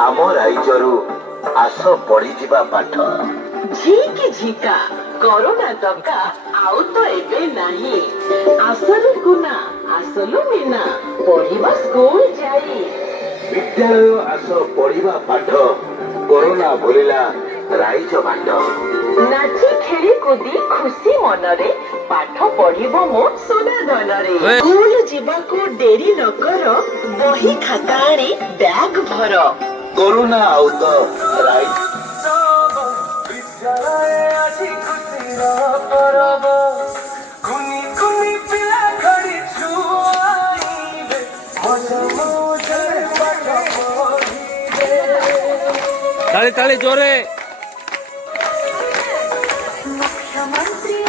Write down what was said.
आम राइजरू आस पढ़ीजिबा पाठ झीकी झीका कोरोना टका आउ तो एबे नाही आसलु कुना आसलु मीना पढ़िबा स्कूल जाई विद्यालय आस पढ़ीबा पाठ कोरोना भूलिला राइज बांड नाची खेली कूदी खुशी मनरे पाठ पढ़िबो मो सोना धनरे स्कूल जीवाको डेरी न कर बही खाता आनी बैग भर कोरोना आउ तो राइज ताली ताली जोरे मुख्यमंत्री